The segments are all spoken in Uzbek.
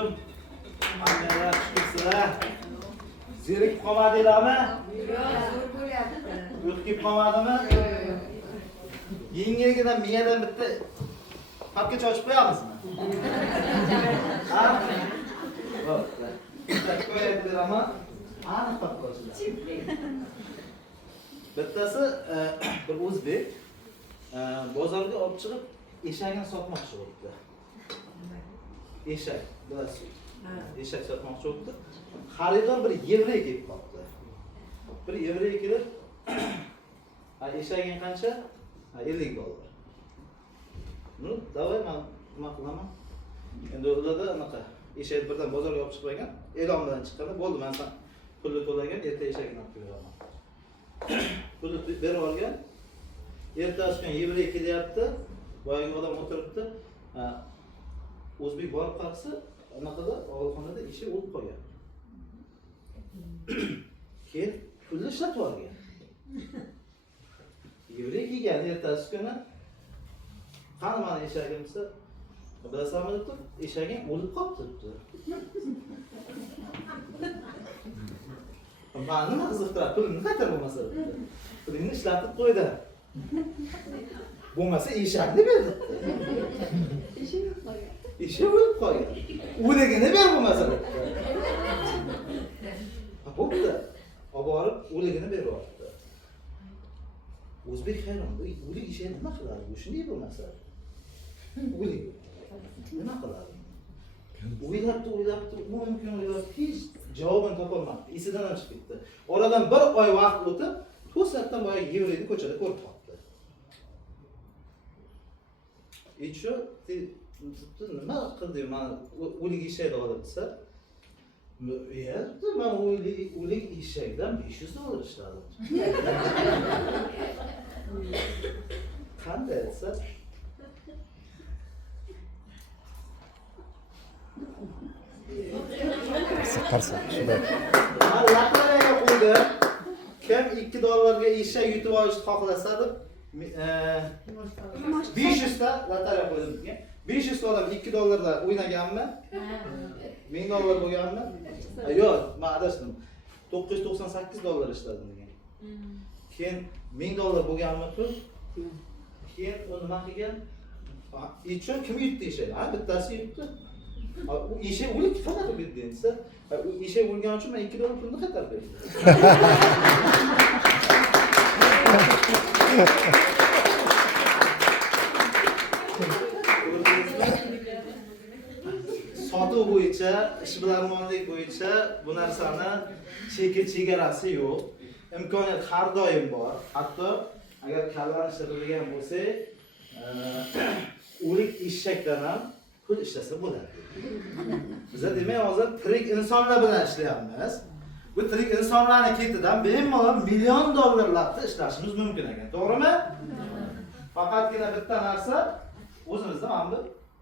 Alaykum. Hammalar chiqibsizlar. Zerikib qolmadinglarmi? Yo'q, kelib qolmadimi? Yengilgina miyadan bitta papkacha ochib qo'yamizmi? Ha? Bo'pti. Bitta qo'yib beraman. Aniq papkachalar. Bittasi bir o'zbek bozorga olib chiqib eshagini sotmoqchi bo'libdi. Eshak, bilasiz. Eshak sotmoqchi bo'libdi. Xaridor bir yevrey kelib qoldi. Bir yevrey kelib, eshaging qancha? 50 dollar. Nu, davay men nima qilaman? Endi ularda anaqa eshak birdan bozorga olib chiqib ekan, e'lon bilan chiqqanda bo'ldi, men sen pulni to'lagan, erta eshagini olib kelaman. Pulni berib olgan. Ertasi kuni yevrey kelyapti. Boyagi odam o'tiribdi. O'zbek borib qarasa, anaqada og'ilxonada eshak o'lib qolgan. Keyin pulni ishlatib olgan. Yevrey kelgan ertasi kuni qani meni eshagim desa, bilasanmi deb, eshaging o'lib qolibdi debdi. Meni nima qiziqtiradi? Pulni qaytar bo'lmasa debdi. Pulingni ishlatib qo'ydi. Bo'lmasa eshakni ber debdi. Eshak o'lib qolgan. O'ligini ber bo'lmasa debdi. Bo'pti. Olib borib o'ligini berib yubordi. O'zbek hayron, o'lik eshak nima qiladi? Bu shunday bo'lmasa. O'lik nima qiladi? O'ylabdi, u mumkin o'ylabdi, hech javobini topolmadi. Esidan chiqib ketdi. Oradan bir oy vaqt o'tib, to'satdan boyagi yevreyni ko'chada ko'rib qoldi. Shu nima qildi? Men o'lik eshakni olib desa, men o'lik eshakdan 500 dollar ishladim. Qanday desa, Qarsa, shunday. Men laqlarga qo'ydim. Kim 2 dollarga eshak yutib olishni xohlasa deb 500 ta lotereya qo'ydim degan. 500 dollar 2 dollardan o'ynaganmi? 1000 dollar bo'lganmi? Yo'q, men adashdim. 998 dollar ishladim degan. Keyin 1000 dollar bo'lganmi pul? Keyin u nima qilgan? Echon kim yutdi eshak? Ha, bittasi yutdi. U eshak o'lik qanaqa yutdi desa, u eshak o'lgani uchun men 2 dollar pulni qaytarib berdim. Sotuv bo'yicha, ishbilarmonlik bo'yicha bu narsani chegarasi yo'q. Imkoniyat har doim bor. Hatto agar kallan ishlatadigan bo'lsak, o'lik eshakdan ham pul ishlasa bo'ladi. Biz demak hozir tirik insonlar bilan ishlayapmiz. Bu tirik insonlarning ketidan bemalol million dollarlarda ishlashimiz mumkin ekan, to'g'rimi? Faqatgina bitta narsa, o'zimizda mana bu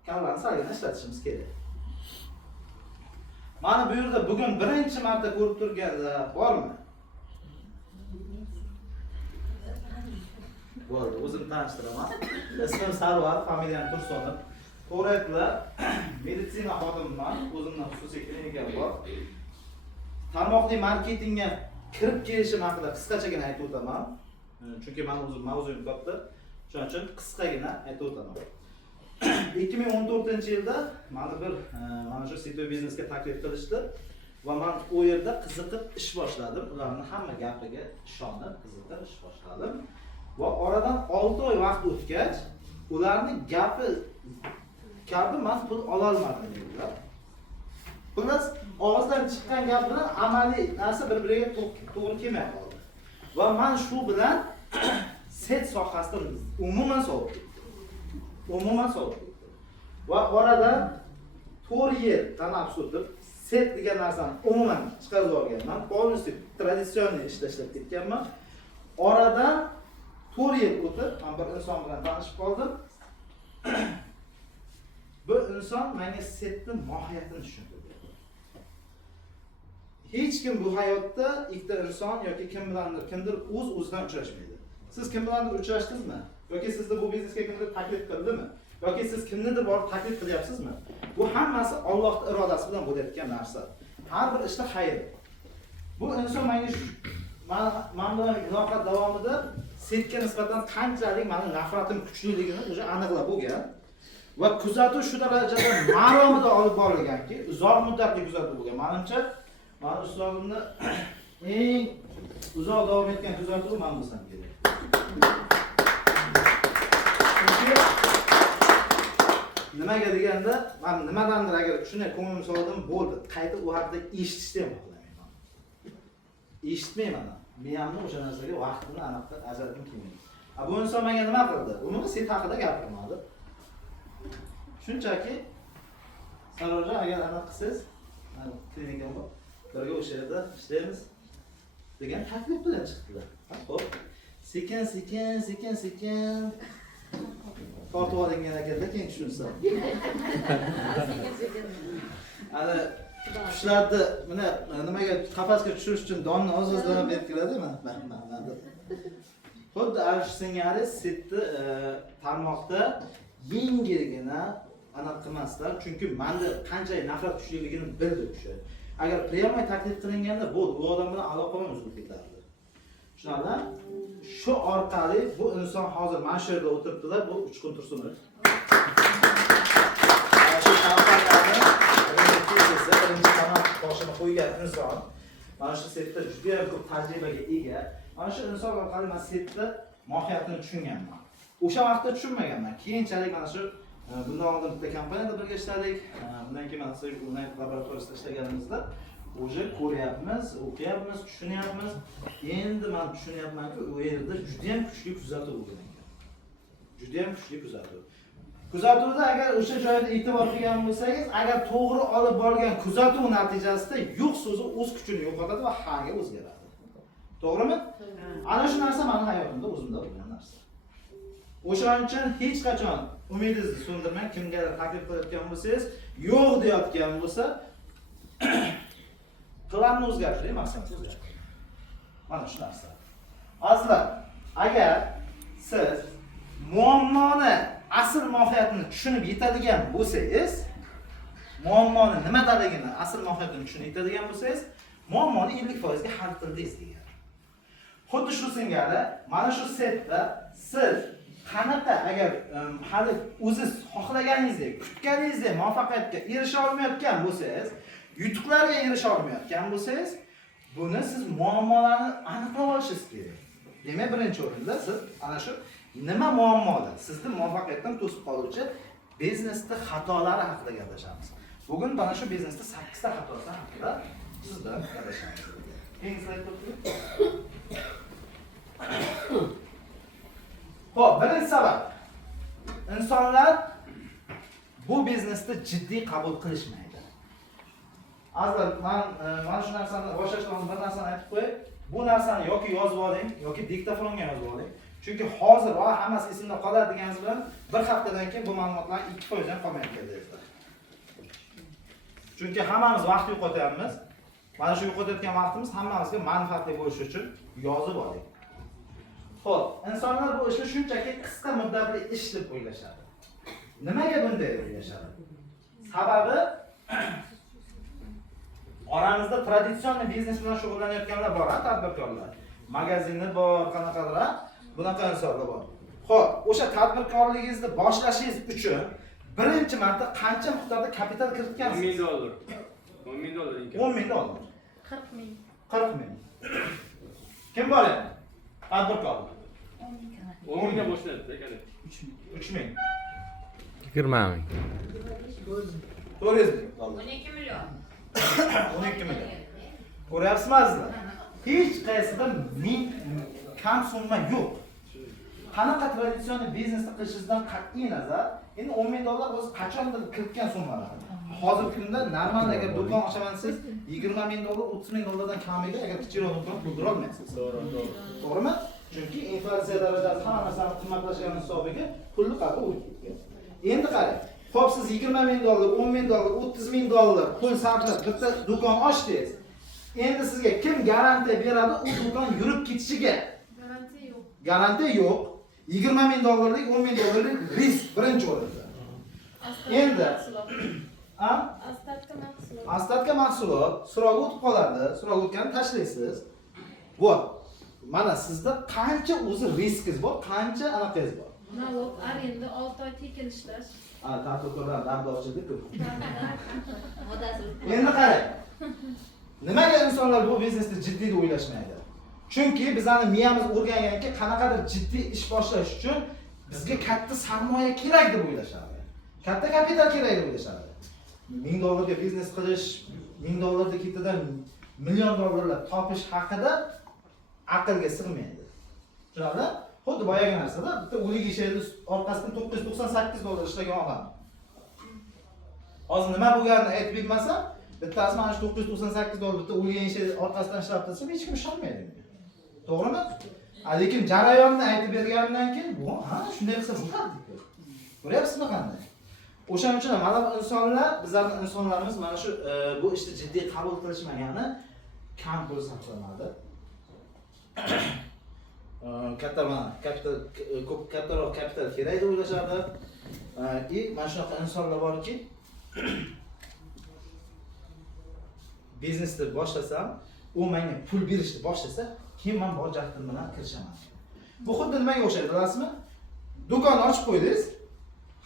kallani salgina ishlatishimiz kerak. Mana bu yerda bugun birinchi marta ko'rib turganlar bormi? Bo'ldi, o'zim tanishtiraman. Ismim Sarvar, familiyam Tursonov. To'g'ri aytdilar, meditsina xodimiman, o'zimning xususiy klinikam bor. Tarmoqli marketingga kirib kelishim haqida qisqachagina aytib o'taman. Chunki men o'zim mavzuyim katta. Shuning uchun qisqagina aytib o'taman. 2014-yilda mana shu sitoy biznesga taklif qilishdi va men u yerda qiziqib ish boshladim. Ularning hamma gapiga ishonib, qiziqib ish boshladim. Va oradan 6 oy vaqt o'tgach, ularning gapi kabi men pul ola olmadim dedilar. Xullas, og'izdan chiqqan gap bilan amaliy narsa bir-biriga to'g'ri kelmay qoldi. Va men shu bilan set sohasidan umuman sovib ketdim. Va oradan 4 yil tanaffus o'tib, set degan narsani umuman chiqarib yuborganman. Polностью traditsionniy ishlab ketganman. Oradan 4 yil o'tib, men bir inson bilan tanishib qoldim. Bu inson menga setning mohiyatini tushuntirdi. Hech kim bu hayotda ikkita inson yoki kimdir o'z-o'zidan uchrashmaydi. Siz kim bilandir uchrashdingizmi? Yoki sizni bu biznesga kimdir taklif qildimi? yoki siz kimnidir borib taklif qilyapsizmi? Bu hammasi Allohning irodasi bilan bo'layotgan narsa. Har bir ishda xayr. Bu inson men bilan muloqot davomida setga nisbatan qanchalik meni nafratim kuchliligini o'sha aniqlab bo'lgan va kuzatuv shu darajada maromida olib borilganki, uzoq muddatli kuzatuv bo'lgan. Menimcha, men ustozimni eng uzoq davom etgan kuzatuvi men bo'lsam kerak. Chunki nimaga deganda, men nimadandir agar shunday ko'nglim soldim, bo'ldi. Qaytib u haqida eshitishni ham xohlamayman. Eshitmayman. Miyamni o'sha narsaga vaqtini aniq ajratib kelmayman. Bu inson menga nima qildi? Umuman set haqida gapirmadi. Shunchaki Saroja agar aniq qilsangiz, klinikam bor. Birga o'sha yerda ishlaymiz degan taklif bilan chiqdilar. Xo'p. Sekin tortib olingan ekanda keyin tushunsam. Hali qushlarni mana nimaga qafasga tushirish uchun donni oz-ozdan berib keladimi? Mana. Xuddi ana shu singari setni tarmoqda yengilgina aniq qilmasdan, chunki menda qanchalik nafrat kuchliligini bildi o'sha. Agar priyamay taklif qilinganda bo'ldi, u odam bilan aloqam uzilib ketardi. Shunaqa shu orqali bu inson hozir mana shu yerda o'tiribdilar, bu Uchqun Tursunov. Shu kompaniyaning birinchi qanot boshini qo'ygan inson. Mana shu setda juda ham ko'p tajribaga ega. Mana shu inson orqali men setni mohiyatini tushunganman. O'sha vaqtda tushunmaganman. Keyinchalik mana shu bundan oldin bitta kompaniyada birga ishladik. Bundan keyin mana shu onlayn laboratoriyada ishlaganimizda o'sha ko'ryapmiz, o'qiyapmiz, tushunyapmiz. Endi men tushunyapmanki, u yerda juda ham kuchli kuzatuv bo'lgan ekan. Juda ham kuchli kuzatuv. Kuzatuvda agar o'sha joyda e'tibor qilgan bo'lsangiz, agar to'g'ri olib borgan kuzatuv natijasida yo'q so'zi o'z kuchini yo'qotadi va haga o'zgaradi. To'g'rimi? Ana shu narsa mening hayotimda o'zimda bo'lgan narsa. O'shaning uchun hech qachon umidingizni so'ndirmang. Kimgadir taklif qilayotgan bo'lsangiz, yo'q deyotgan bo'lsa, planni o'zgartiring, maqsadni o'zgartiring. Mana shu narsa. Azizlar, agar siz muammoni asl mohiyatini tushunib yetadigan bo'lsangiz, muammoni nimadaligini, asl mohiyatini tushunib yetadigan bo'lsangiz, muammoni 50% ga hal qildingiz degan. Xuddi shu singari, mana shu setda siz qanaqa agar hali o'zingiz xohlaganingizdek, kutganingizdek muvaffaqiyatga erisha olmayotgan bo'lsangiz, yutuqlarga erisha olmayotgan bo'lsangiz, buni siz muammolarni aniqlab olishingiz kerak. Demak, birinchi o'rinda siz ana shu nima muammolar sizni muvaffaqiyatdan to'sib qoluvchi biznesda xatolari haqida gaplashamiz. Bugun mana shu biznesda 8 ta xatosi haqida sizdan gaplashamiz. Keyingi slayd o'ting. Xo'p, birinchi sabab. İnsanlar bu biznesda jiddiy qabul qilishmaydi. Azizlar, men shu narsani boshlashdan bir narsani aytib qo'yay. Bu narsani yoki yozib oling, yoki diktofonga yozib oling. Chunki hozir hammasi esimda qoladi deganingiz bilan bir haftadan keyin bu ma'lumotlar 2% dan qolmaydi deysiz. Chunki hammamiz vaqt yo'qotyapmiz. Mana shu yo'qotayotgan vaqtimiz hammamizga manfaatli bo'lishi uchun yozib oling. Xo'p, insonlar bu ishni shunchaki qisqa muddatli ish deb o'ylashadi. Nimaga bunday o'ylashadi? Sababi oramizda traditsion biznes bilan shug'ullanayotganlar bor, tadbirkorlar. Magazini bor, qanaqadir, bunaqa insonlar bor. Xo'p, o'sha tadbirkorligingizni boshlashingiz uchun birinchi marta qancha miqdorda kapital kiritgansiz? $10,000. $10,000 $10,000. 40,000. 40,000. Kim bor endi? Tadbirkorlar. 10,000 dan boshlanadi, aka. 3,000. 20,000. 400,000. 12 million. 12 million. Ko'ryapsizlar? Hech qaysida kam summa yo'q. Qanaqa traditsion biznesni qilishingizdan qat'iy nazar, endi $10,000 o'zi qachondir kiritgan summalar. Hozirgi kunda normal agar do'kon ochaman desiz, $20,000, $30,000 dan kamiga agar kichikroq do'kon qurdira olmaysiz. To'g'rimi? Chunki inflyatsiya darajasi hamma narsani qimmatlashgan hisobiga pulni qadri o'tib ketgan. Endi qarang. Xo'p, siz $20,000, $10,000, $30,000 pul sarflab bitta do'kon ochdingiz. Endi sizga kim garantiya beradi u do'kon yurib ketishiga? Garantiya yo'q. Garantiya yo'q. $20,000lik, $10,000lik risk birinchi o'rinda. Endi a Ostatga mahsulot so'roqqa o'tib qoladi. So'roq o'tganini tashlaysiz. Bor. Mana sizda qancha o'zi riskingiz bor, qancha anaqangiz bor? Nalog, arenda, 6 oy tekin ishlash. Tadbirkorlar dabdobchilik ko'p. Modasi. Endi qarang. Nimaga insonlar bu biznesni jiddiy deb o'ylashmaydi? Chunki bizning miyamiz o'rganganki, qanaqadir jiddiy ish boshlash uchun bizga katta sarmoya kerak deb o'ylashadi. Katta kapital kerak deb o'ylashadi. $1000 ga biznes qilish, $1000 ketidan $1,000,000 topish haqida aqlga sig'maydi. Tushunarli? Xuddi boyagi narsada bitta o'lik eshakni orqasidan $998 ishlagan odam. Hozir nima bo'lganini aytib bilmasam, bittasi mana shu $998 bitta o'lgan eshak orqasidan ishlab tursa, hech kim ishonmaydi. To'g'rimi? Lekin jarayonni aytib bergandan keyin, bu shunday qilsa bo'lardi. Ko'ryapsizmi qanday? O'shaning uchun mana bu insonlar, bizlarning insonlarimiz mana shu bu ishni jiddiy qabul qilishmagani kam pul sarflanadi. Katta kapital ko'p kattaroq kapital kerak deb o'ylashadi. Mana shunaqa insonlar borki, biznesni boshlasam, u menga pul berishni boshlasa, keyin men bor jahdim bilan kirishaman. Bu xuddi nimaga o'xshaydi, bilasizmi? Do'konni ochib qo'ydingiz.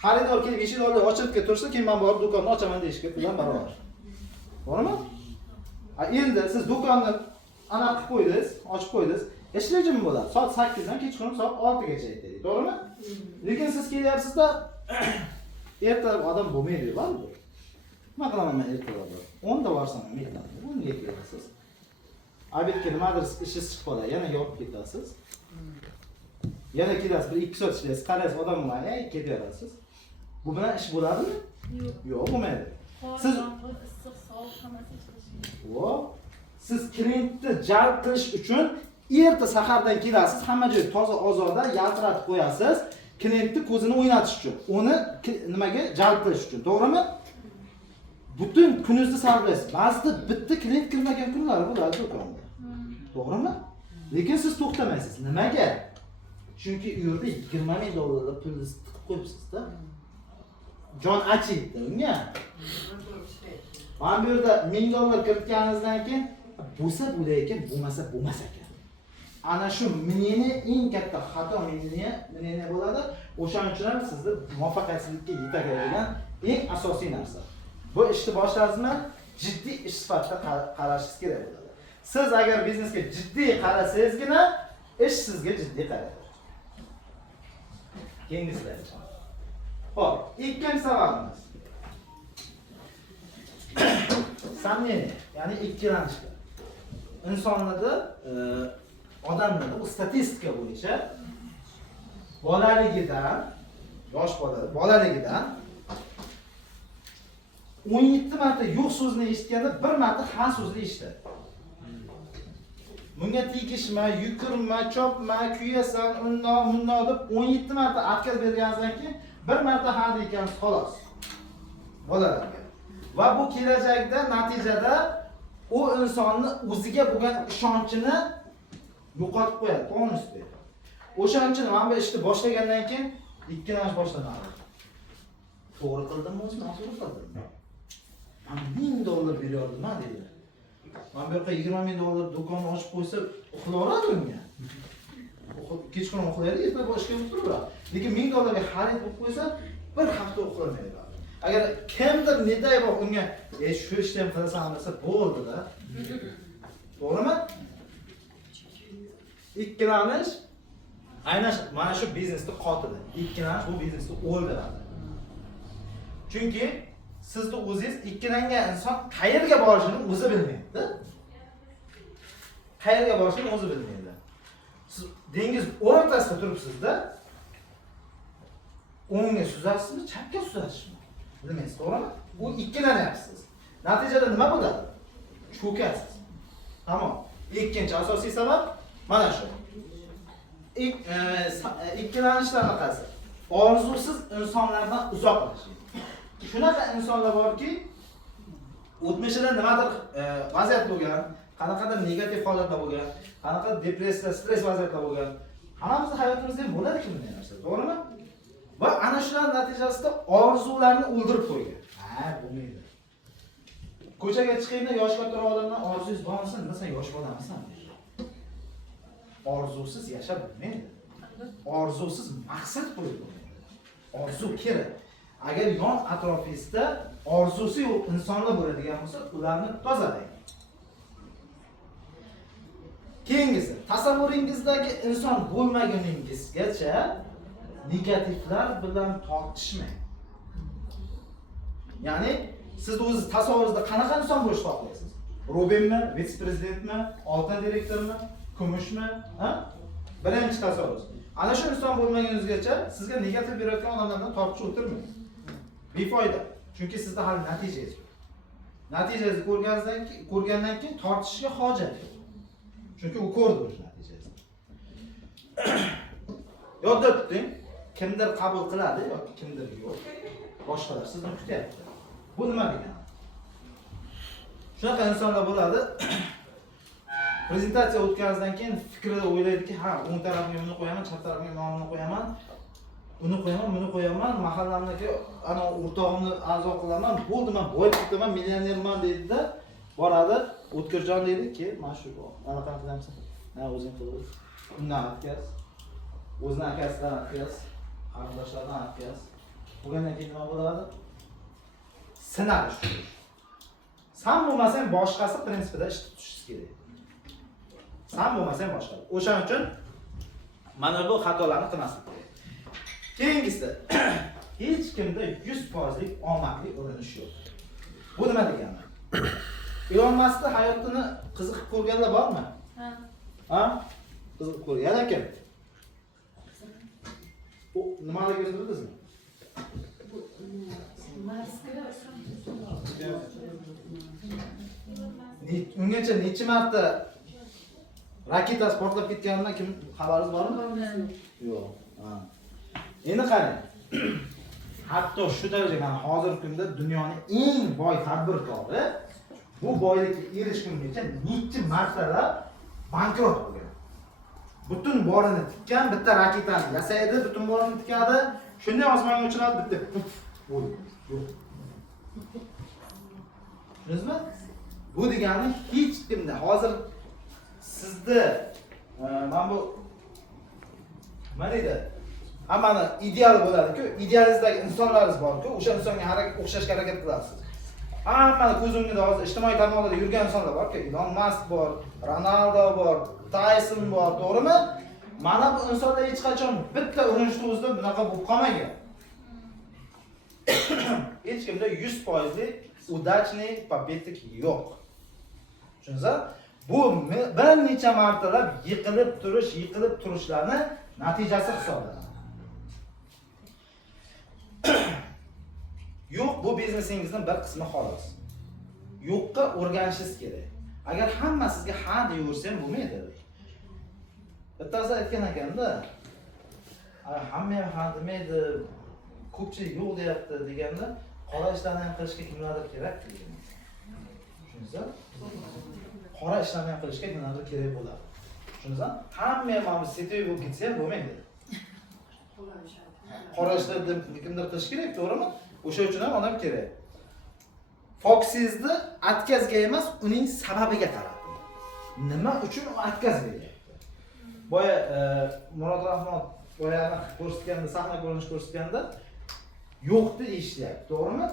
Xaridor kelib eshik oldida ochilib tursa, keyin men borib do'konni ochaman deyishga bilan barobar. To'g'rimi? Endi siz do'konni aniq qilib qo'ydingiz, ochib qo'ydingiz. Ishlash jim bo'ladi. Soat 8 dan kechqurun soat 6 gacha aytaylik, to'g'rimi? Lekin siz kelyapsizda erta odam bo'lmaydi, balki. Nima qilaman men ertaroq? 10 da borsam mehnat. 10 ga kelasiz. Obedga nimadir ishingiz chiqib qoladi, yana yopib ketasiz. Yana kelasiz, bir 2 soat ishlaysiz, qaraysiz odam bilan ketaverasiz. Bu bilan ish bo'ladimi? Yo'q. Yo'q, bo'lmaydi. Siz issiq, sovuq hammasi ishlash. Siz klientni jalb qilish uchun erta sahardan kelasiz, hamma joy toza ozoda yaltiratib qo'yasiz, klientni ko'zini o'ynatish uchun, uni nimaga jalb qilish uchun, to'g'rimi? Butun kuningizni sarflaysiz. Ba'zida bitta klient kirmagan kunlar bo'ladi do'konda. To'g'rimi? Lekin siz to'xtamaysiz. Nimaga? Chunki u yerda $20,000 pulingizni tiqib qo'yibsiz-da. Jon achiydi unga. Mana bu yerda $1000 kiritganingizdan keyin bo'lsa bo'lar ekan, bo'lmasa bo'lmas ekan. Ana shu meni eng katta xato meni bo'ladi. O'shaning uchun ham sizni muvaffaqiyatsizlikka yetaklaydigan eng asosiy narsa. Bu ishni boshladingizmi, jiddiy ish sifatida qarashingiz kerak bo'ladi. Siz agar biznesga jiddiy qarasangizgina, ish sizga jiddiy qaraydi. Keyingi slayd. Xo'p, ikkinchi savolimiz. Samimiy, ya'ni ikkilanishlar. Insonlarda odamlarda bu statistika bo'yicha bolaligidan, yosh bolaligidan 17 marta yo'q so'zni eshitganda 1 marta ha so'zni eshitadi. Bunga tegishma, yukirma, chopma, kuyasan, undoq deb 17 marta отказ berganingizdan keyin 1 marta ha deykansiz xolos. Bolalarga. Va bu kelajakda natijada u insonni o'ziga bo'lgan ishonchini yo'qotib qo'yadi, polностью. O'shaning uchun men bu ishni boshlagandan keyin ikkilanish boshlanaman. To'g'ri qildimmi o'zi, noto'g'ri qildimmi? Men $1000 berardim, deydi. Men bu yoqqa $20,000 do'konni ochib qo'ysa, uxlayveradi unga. Kechqurun uxlaydi, ertaga boshqa o'tiradi. Lekin $1000 ga xarid qilib qo'ysa, bir hafta uxlamaydi. Agar kimdir nedayroq unga shu ishni ham qilasan desa, bo'ldi-da. To'g'rimi? Ikkilanish aynan mana shu biznesni qotili. Ikkilanish bu biznesni o'ldiradi. Chunki sizni o'zingiz ikkilangan inson qayerga borishini o'zi bilmaydi. Qayerga borishini o'zi bilmaydi. Siz dengiz o'rtasida turibsiz-da. O'ngga suzasizmi, chapga suzasizmi? Bilmaysiz, to'g'rimi? Bu ikkilanyapsiz. Natijada nima bo'ladi? Cho'kasiz. Tamom. Ikkinchi asosiy sabab mana shu. Ikkilanishlar qanaqasi? Orzusiz insonlardan uzoqlashish. Shunaqa insonlar borki, o'tmishida nimadir vaziyat bo'lgan, qanaqadir negativ holatlar bo'lgan, qanaqadir depressiya, stress vaziyatlar bo'lgan. Hammamizning hayotimizda ham bo'ladi bunday narsa, to'g'rimi? Va ana shular natijasida orzularni o'ldirib qo'ygan. Ha, bo'lmaydi. Ko'chaga chiqingda yosh katta odamdan orzungiz bormi? Nima sen yosh odamsan? Orzusiz yashab bo'lmaydi. Orzusiz maqsad qo'yib bo'lmaydi. Orzu kerak. Agar yon atrofingizda orzusi yo'q insonlar bo'ladigan bo'lsa, ularni tozalang. Keyingisi, tasavvuringizdagi inson bo'lmaguningizgacha negativlar bilan tortishmang. Ya'ni siz o'zingiz tasavvuringizda qanaqa inson bo'lishni xohlaysiz? Robinmi, vitse-prezidentmi, oltin direktormi, kumushmi? Ha? Birinchi tasavvur. Ana shu inson bo'lmaguningizgacha sizga negativ berayotgan odamlardan tortishib o'tirmang. Befoyda. Chunki sizda hali natijangiz yo'q. Natijangizni ko'rgandan keyin tortishga hojat yo'q. Chunki u ko'rdi o'sha natijasini. Yodda tuting, kimdir qabul qiladi yoki kimdir yo'q. Boshqalar sizni kutyapti. Bu nima degani? Shunaqa insonlar bo'ladi. Prezentatsiya o'tkazgandan keyin fikrida o'ylaydiki, ha, o'ng tarafga buni qo'yaman, chap tarafga nomini qo'yaman, uni qo'yaman, buni qo'yaman, mahallamdagi ana o'rtog'imni a'zo qilaman, bo'ldi, men boyib ketaman, millionerman deydi-da, boradi, O'tkirjon deydi-ki, mana shu anaqa qilamsan. Ha, o'zing qil. Undan atkaz. O'zining akasidan atkaz, qarindoshlaridan atkaz. Bo'lgandan keyin nima bo'ladi? Sinadi shu. Sen bo'lmasang boshqasi prinsipida ish tutishingiz kerak. Sen bo'lmasang boshqa. O'shaning uchun mana bu xatolarni qilmaslik kerak. Keyingisi, hech kimda 100% omadli urinish yo'q. Bu nima degani? Elon Musk'ni hayotini qiziqib ko'rganlar bormi? Ha. Ha? Qiziqib ko'rgan. Yana kim? O nimaligini bildingizmi? Ungacha necha marta raketa portlab ketganidan kim xabaringiz bormi? Yo'q. Ha. Endi qarang. Hatto shu darajaga hozirgi kunda dunyoning eng boy tadbirkori bu boylikka erishgungacha necha martalab bankrot bo'lgan. Butun borini tikkan, bitta raketani yasaydi, butun borini tikadi, shunday osmonga uchiradi, bitta bo'ldi. Yo'q. Tushundingizmi? Bu degani hech kimda hozir sizda mana bu nima deydi? Hammani ideal bo'ladi-ku, idealingizdagi insonlaringiz bor-ku, o'sha insonga o'xshashga harakat qilasiz. Hammani ko'z o'ngida hozir ijtimoiy tarmoqlarda yurgan insonlar bor-ku, Elon Musk bor, Ronaldo bor, Tyson bor, to'g'rimi? Mana bu insonlar hech qachon bitta urinishda o'zida bunaqa bo'lib qolmagan. Hech kimda 100% удачный победник yo'q. Tushundingizmi? Bu bir necha martalab yiqilib turishlarni natijasi hisoblanadi. Yo'q, bu biznesingizning bir qismi xolos. Yo'qqa o'rganishingiz kerak. Agar hamma sizga ha deyaversa ham bo'lmaydi. Bittasi aytgan ekanda, hamma ham ha demaydi, ko'pchilik yo'q deyapti deganda, qora ishlarni ham qilishga kimlardir kerak degan. Tushundingizmi? Qora ishlarni ham qilishga kimlardir kerak bo'ladi. Tushundingizmi? Hamma ham mana setoy bo'lib ketsa ham bo'lmaydi. Qora ishlarni kimdir qilish kerak, to'g'rimi? O'sha uchun ham odam kerak. Fokusingizni atkazga emas, uning sababiga qarating. Nima uchun u atkaz beryapti? Boya Murod Rahmon boyani ko'rsatganda, sahna ko'rinish ko'rsatganda yo'qni eshityapti, to'g'rimi?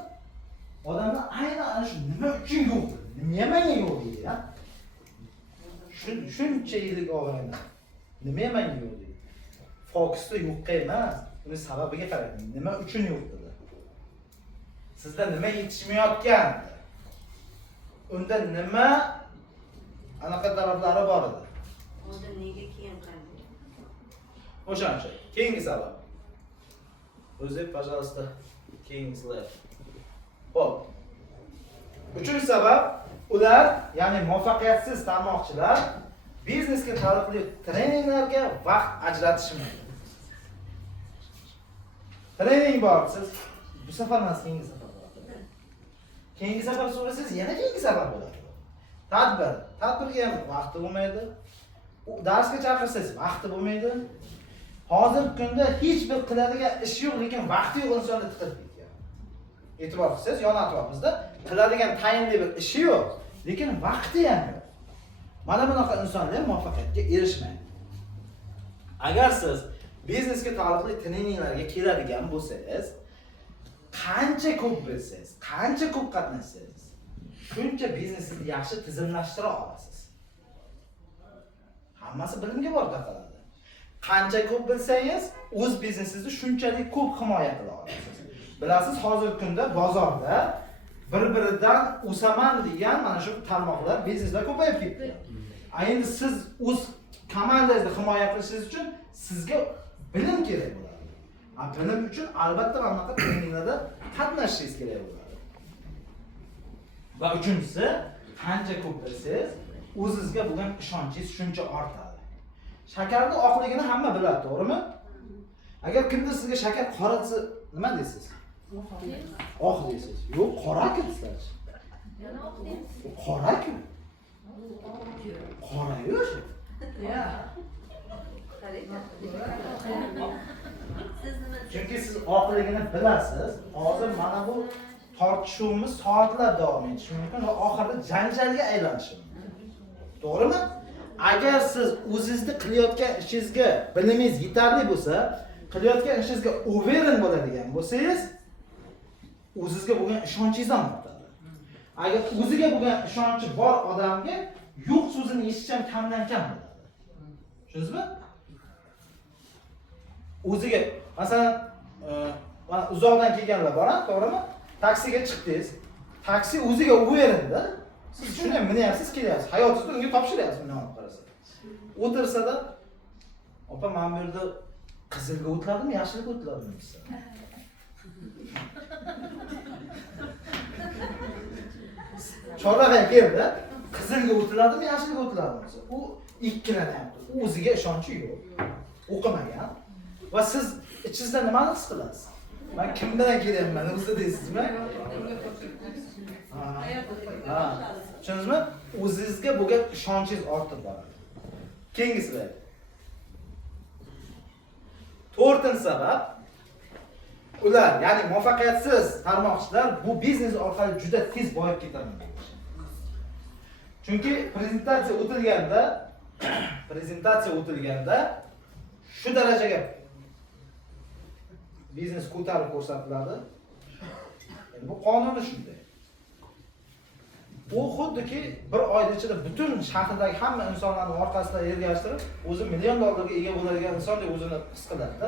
Odamlar aynan ana shu nima uchun yo'q? Nima menga yo'q deydi, ha? Shuncha yillik og'aylar. Nima menga yo'q deydi? Fokusda yo'qqa emas, uning sababiga qarating. Nima uchun yo'q dedi? Sizda nima yetishmayotgan? Unda nima anaqa taraflari bor edi? Unda nega keyin qanday? O'shancha. Keyingi sabab. O'zi, пожалуйста, keyingi slayd. Xo'p. Uchinchi sabab ular, ya'ni muvaffaqiyatsiz tarmoqchilar biznesga taalluqli treninglarga vaqt ajratishmaydi. Trening bor, siz bu safar emas, keyingi safar bo'ladi. Keyingi safar so'rasangiz, yana keyingi safar bo'ladi. Tadbirga ham vaqti bo'lmaydi. Darsga chaqirsangiz vaqti bo'lmaydi. Hozirgi kunda hech bir qiladigan ish yo'q, lekin vaqti yo'q insonni tiqib ketgan. E'tibor qilsangiz, yon atrofimizda qiladigan tayinli bir ishi yo'q, lekin vaqti ham yo'q. Mana bunaqa insonlar muvaffaqiyatga erishmaydi. Agar siz biznesga taalluqli treninglarga keladigan bo'lsangiz, qancha ko'p bilsangiz, qancha ko'p qatnashsangiz, shuncha biznesingizni yaxshi tizimlashtira olasiz. Hammasi bilimga borib taqaladi. Qancha ko'p bilsangiz, o'z biznesingizni shunchalik ko'p himoya qila olasiz. Bilasiz, hozirgi kunda bozorda bir-biridan o'saman degan mana shu tarmoqlar, bizneslar ko'payib ketdi. Endi siz o'z komandangizni himoya qilishingiz uchun sizga bilim kerak bo'ladi. Bilim uchun albatta mana bunaqa treninglarda qatnashishingiz kerak bo'ladi. Va uchinchisi, qancha ko'p bilsangiz, o'zingizga bo'lgan ishonchingiz shuncha ortadi. Shakarning oqligini hamma biladi, to'g'rimi? Agar kimdir sizga shakar qora desa, nima deysiz? Oq deysiz. Yo'q, qora-ku sizlar. Yana oq deymiz. Qora-ku. Qora-yu o'sha. Chunki siz oqligini bilasiz. Hozir mana bu tortishuvimiz soatlar davom etishi mumkin va oxirida janjalga aylanishi mumkin. To'g'rimi? Agar siz o'zingizning qilayotgan ishingizga bilimingiz yetarli bo'lsa, qilayotgan ishingizga uverin bo'ladigan bo'lsangiz, o'zingizga bo'lgan ishonchingiz ham ortadi. Agar o'ziga bo'lgan ishonchi bor odamga yo'q so'zini eshitish ham kamdan kam bo'ladi. Tushundingizmi? O'ziga, masalan, mana uzoqdan kelganlar bor, to'g'rimi? Taksiga chiqdingiz. Taksi o'ziga uverinda, siz shuni ham minyapsiz, kelyapsiz. Hayotingizni unga topshiryapsiz, buni olib qarasa. O'tirsada, "Opa, men bu yerda qizilga o'tladimmi, yashilga o'tladimmi?" desa. Chorraq ham keldi, qizilga o'tladimmi, yashilga o'tladimmi desa. U ikkilanyapti. O'ziga ishonchi yo'q. O'qimagan. Va siz ichingizda nimani his qilasiz? Men kim bilan kelyapman, o'zi deysizmi? Ha. Tushundingizmi? O'zingizga bo'lgan ishonchingiz ortib boradi. Keyingisi. To'rtinchi sabab, ular, ya'ni muvaffaqiyatsiz tarmoqchilar bu biznes orqali juda tez boyib ketadi. Chunki prezentatsiya o'tilganda shu darajaga biznes ko'tarib ko'rsatiladi. Endi bu qonuni shunday. U xuddiki bir oyda ichida butun shahrdagi hamma insonlarni orqasidan ergashtirib, o'zi $1 million ga ega bo'ladigan insondek o'zini his qiladi-da.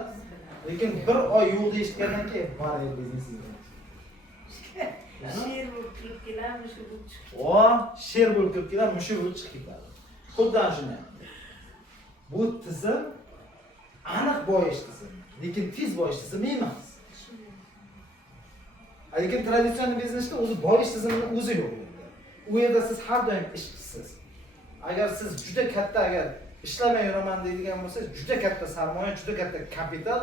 Lekin bir oy yo'lda eshitgandan keyin bari biznesingiz. Sher bo'lib kirib kelar, mushuk bo'lib chiqib. Sher bo'lib kirib kelar, mushuk bo'lib chiqib ketadi. Xuddi shunday. Bu tizim aniq boyish tizimi, lekin tez boyish tizimi emas. Lekin traditsion biznesda o'zi boyish tizimining o'zi yo'q. U yerda siz har doim ishchisiz. Agar siz juda katta ishlamay yuraman deydigan bo'lsangiz, juda katta sarmoya, juda katta kapital,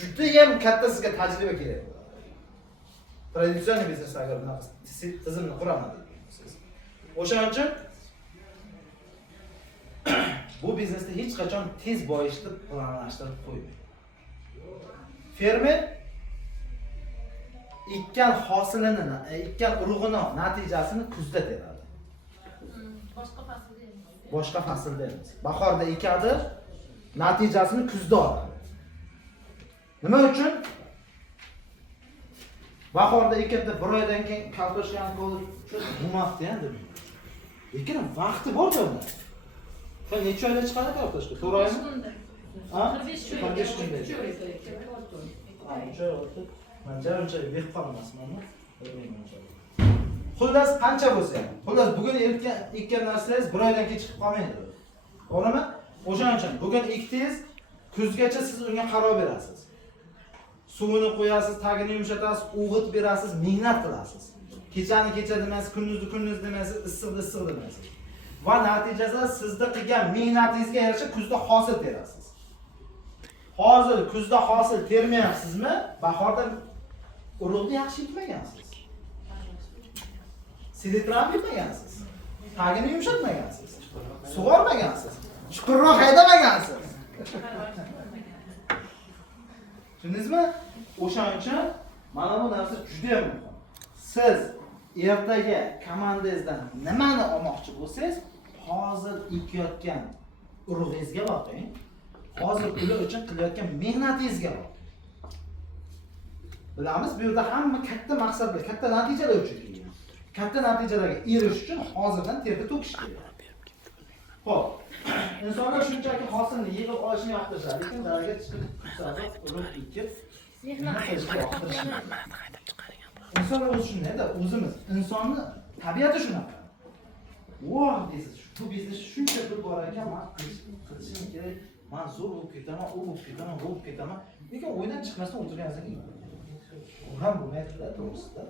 juda ham katta sizga tajriba kerak bo'ladi. Traditsion biznesda agar bunaqa tizimni quraman deydigan bo'lsangiz. O'shaning uchun bu biznesda hech qachon tez boyishni planlashtirib qo'ymaydi. Fermer ekkan hosilini, ekkan urug'ini natijasini kuzda teradi. Boshqa faslda emas. Bahorda ekadi, natijasini kuzda oladi. Nima uchun? Bahorda ekanda bir oydan keyin kartoshkani ko'rib, bo'lmabdi endi. Lekin vaqti bor-da unda. Necha oyda chiqadi kartoshka? 4 oymi? 45 kunda. Mencha dehqon emasman. Xullas qancha bo'lsa ham, xullas bugun ekkan narsangiz 1 oydan keyin chiqib qolmaydi. To'g'rimi? O'shaning uchun bugun ekdingiz, kuzgacha siz unga qaror berasiz. Suvini qo'yasiz, tagini yumshatasiz, o'g'it berasiz, mehnat qilasiz. Kechani kecha demasiz, kunduzni kunduz demasiz, issiqni issiq demasiz. Va natijada sizda qilgan mehnatingizga yarasha kuzda hosil terasiz. Hozir kuzda hosil termayapsizmi? Bahorda urug'ni yaxshi ekmagansiz. Selektor etmagansiz. Tagini yumshatmagansiz. Sug'ormagansiz. Chuqurroq haydamagansiz. Tushundingizmi? O'shaning uchun mana bu narsa juda ham muhim. Siz ertaga komandangizdan nimani olmoqchi bo'lsangiz, hozir ekayotgan urug'ingizga boqing. Hozir ular uchun qilayotgan mehnatingizga boqing. Bilamiz, bu yerda hamma katta maqsadlar, katta natijalar uchun kelgan. Katta natijalarga erishish uchun hozirdan terga to'kish kerak. Xo'p, insonlar shunchaki hosilni yig'ib olishni yoqtirishadi, lekin daraga chiqib sabab urug' ekib mehnat qilishga yoqtirishadi. Insonlar o'zi shundayda, o'zimiz insonni tabiati shunaqa. Voh deysiz, bu biznes shuncha pul bor ekan, men qilishim kerak, men zo'r bo'lib ketaman, u bo'lib ketaman, bu bo'lib ketaman. Lekin o'ydan chiqmasdan o'tirgansiz. U ham bo'lmaydi-da, to'g'risida.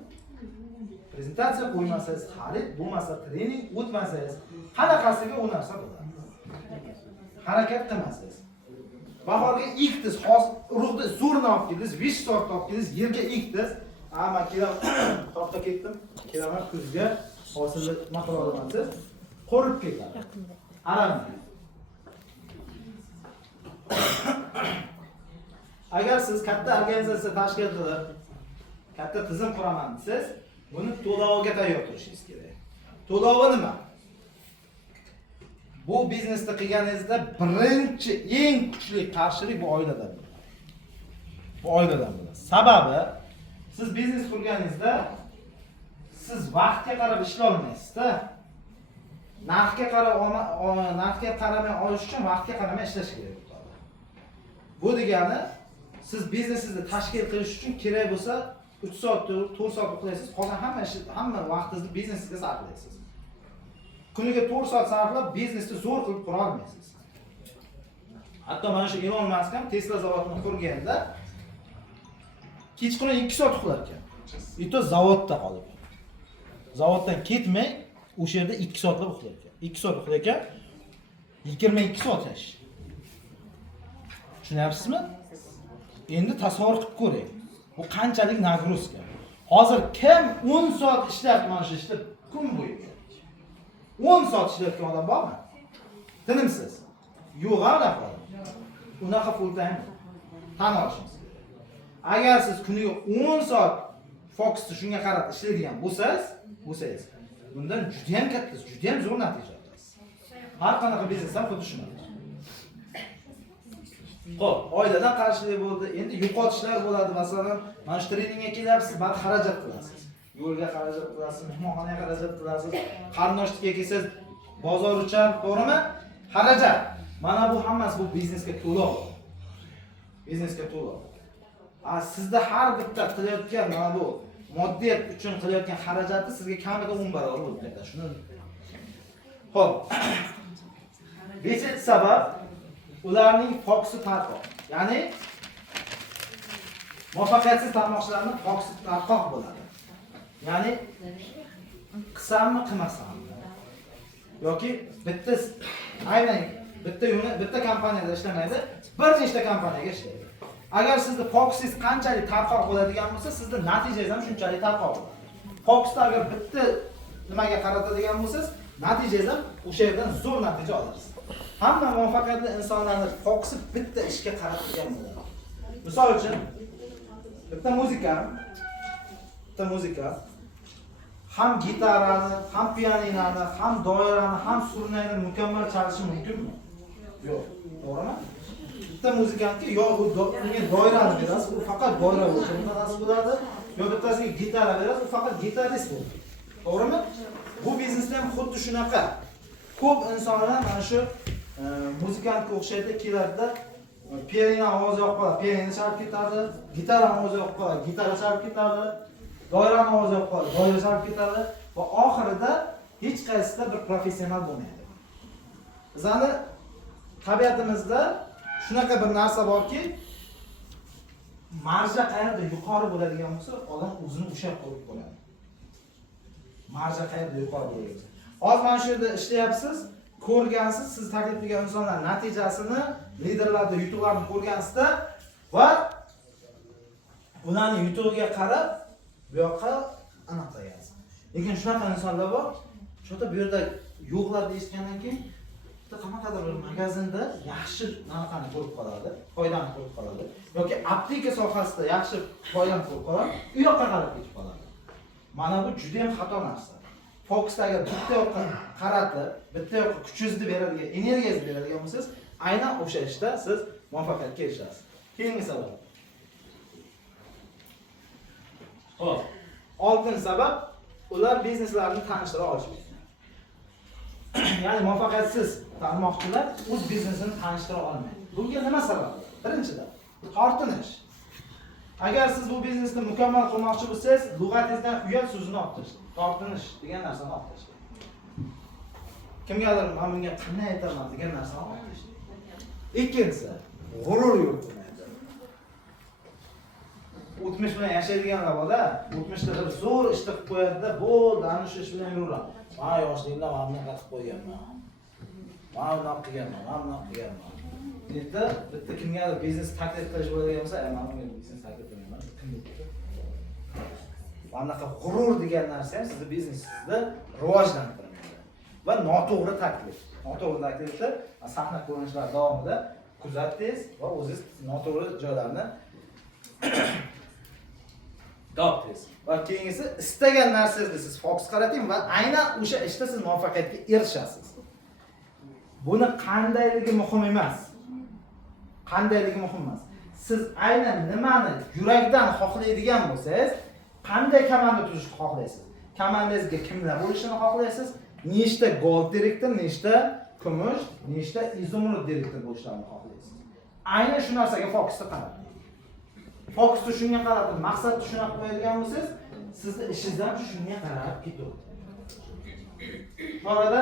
Prezentatsiya qo'ymasangiz, xarid bo'lmasa, trening o'tmasangiz, qanaqasiga u narsa bo'ladi. Harakat qilmasangiz. Bahorga ekdingiz, hozir urug'ni zo'rini olib keldingiz, 5 soat olib keldingiz, yerga ekdingiz. Men kelaman, toqqa ketdim, kelaman kuzga, hosilni maqol olaman siz. Qo'rib ketadi. Aramang. Agar siz katta organizatsiya tashkil qilib, katta tizim quraman desiz, buni to'loviga tayyor turishingiz kerak. To'lovi nima? Bu biznesda qilganingizda birinchi eng kuchli qarshilik bu oiladan bo'ladi. Bu oiladan bo'ladi. Sababi siz biznes qurganingizda siz vaqtga qarab ishlay olmaysiz-da. Narxga qaramay olish uchun vaqtga qaramay ishlash kerak bo'ladi. Bu degani siz biznesingizni tashkil qilish uchun kerak bo'lsa 3 soat, 4 soat uxlaysiz, qolgan hamma vaqtingizni biznesingizga sarflaysiz. Kuniga 4 soat sarflab biznesni zo'r qilib qura olmaysiz. Hatto mana shu Elon Musk ham Tesla zavodini qurganda kechqurun 2 soat uxlar ekan. Ito zavodda qolib. Zavoddan ketmay o'sha yerda 2 soatlab uxlar ekan. 2 soat uxlar ekan, 22 soat yash. Tushunyapsizmi? Endi tasavvur qilib ko'ring. Bu qanchalik nagruzka. Hozir kim 10 soat ishlayapti mana shu ishda kun bo'yicha? 10 soat ishlayotgan odam bormi? Tinimsiz. Yo'q, anaqa. Unaqa full time tan olishingiz kerak. Agar siz kuniga 10 soat fokusni shunga qarab ishlaydigan bo'lsangiz, bundan juda ham katta, juda ham zo'r natija olasiz. Har qanaqa biznesdan xuddi shunaqa. Xo'p, oiladan qarshilik bo'ldi. Endi yo'qotishlar bo'ladi. Masalan, mana shu treningga kelyapsiz, bar xarajat qilasiz. Yo'lga xarajat qilasiz, mehmonxonaga xarajat qilasiz, qarindoshlikka kelsangiz, bozor uchun, to'g'rimi? Xarajat. Mana bu hammasi bu biznesga to'lov. Biznesga to'lov. Sizda har bitta qilayotgan mana bu moddiyat uchun qilayotgan xarajati sizga kamida 10 barobar bo'lib ketadi. Shuni. Xo'p. Beshinchi sabab ularning fokusi tarqoq. Ya'ni muvaffaqiyatsiz tarmoqchilarning fokusi tarqoq bo'ladi. Ya'ni qilsammi, qilmasammi yoki bitta kompaniyada ishlamaydi, bir nechta kompaniyaga ishlaydi. Agar sizning fokusingiz qanchalik tarqoq bo'ladigan bo'lsa, sizning natijangiz ham shunchalik tarqoq bo'ladi. Fokusni agar bitta nimaga qaratadigan bo'lsangiz, natijangiz ham o'sha yerdan zo'r natija olasiz. Hamma muvaffaqiyatli insonlarning fokusi bitta ishga qaratilgan bo'ladi. Misol uchun, bitta muzika ham gitarani, ham pianinoni, ham doirani, ham surnayni mukammal chalishi mumkinmi? Yo'q, to'g'rimi? Bitta muzikanki yo bu doirani berasiz, u faqat doira bo'yicha mutaxassis bo'ladi, yo bittasiga gitara berasiz, u faqat gitarist bo'ladi. To'g'rimi? Bu biznesda ham xuddi shunaqa. Ko'p insonlar mana shu muzikantga o'xshaydi, keladida, pianino ovozi yoqib qoladi, pianino chalib ketadi, gitara ovozi yoqib qoladi, gitara chalib ketadi, doirani ovozi yoqib qoladi, doira chalib ketadi va oxirida hech qaysida bir professional bo'lmaydi. Bizning tabiatimizda shunaqa bir narsa borki, marja qayerda yuqori bo'ladigan bo'lsa, odam o'zini o'sha qo'yib qo'yadi. Marja qayerda yuqori bo'ladi. Hozir mana shu yerda ishlayapsiz, ko'rgansiz, siz taklif qilgan insonlar natijasini, liderlarning yutuqlarini ko'rgansizda va ularning yutug'iga qarab bu yoqqa aniqlaysiz. Lekin shunaqa insonlar bor, shota bu yerda yo'qlarni eshitgandan keyin bitta qanaqadir bir magazinda yaxshi narxani ko'rib qoladi, foydani ko'rib qoladi yoki apteka sohasida yaxshi foydani ko'rib qoladi, u yoqqa qarab ketib qoladi. Mana bu juda ham xato narsa. Fokusni agar bitta yoqqa qaratib, bitta yoqqa kuchingizni beradigan, energiyangizni beradigan bo'lsangiz, aynan o'sha ishda siz muvaffaqiyatga erishasiz. Keyingi savol. Xo'p, oltinchi sabab ular bizneslarini tanishtira olishmaydi. Ya'ni muvaffaqiyatsiz tarmoqchilar o'z biznesini tanishtira olmaydi. Bunga nima sabab? Birinchidan, tortinish. Agar siz bu biznesni mukammal qilmoqchi bo'lsangiz, lug'atingizdan uyat so'zini olib tashlang. Tortinish degan narsani olib tashlang. Kimgadir men bunga qanday aytaman degan narsani olib tashlang. Ikkinchisi, g'urur yo'q. O'tmish bilan yashaydiganlar bola, o'tmishda bir zo'r ishni qilib qo'yadi-da, bo'ldi, ana shu ish bilan yuraveradi. Men yoshligimda mana bunaqa qilib qo'yganman. Men bunaqa qilganman, men bunaqa qilganman. Bitta kimgadir biznes taklif qilish bo'ladigan bo'lsa, men bunga biznes taklif qilaman. Kim deydi? Bunaqa g'urur degan narsa ham sizni biznesingizni rivojlantiradi. Va noto'g'ri taklif. Noto'g'ri taklifda sahna ko'rinishlari davomida kuzatdingiz va o'zingiz noto'g'ri joylarni topdingiz. Va keyingisi istagan narsangizga siz fokus qarating va aynan o'sha ishda siz muvaffaqiyatga erishasiz. Buni qandayligi muhim emas. Qandayligi muhim emas. Siz aynan nimani yurakdan xohlaydigan bo'lsangiz, qanday komanda tuzishni xohlaysiz? Komandangizga kimlar bo'lishini xohlaysiz? Nechta gold direktor, nechta kumush, nechta izumrud direktor bo'lishlarini xohlaysiz? Aynan shu narsaga fokusni qarating. Fokusni shunga qaratib, maqsadni shuna qilib qo'yadigan bo'lsangiz, sizni ishingiz ham shunga qarab ketadi. Bu orada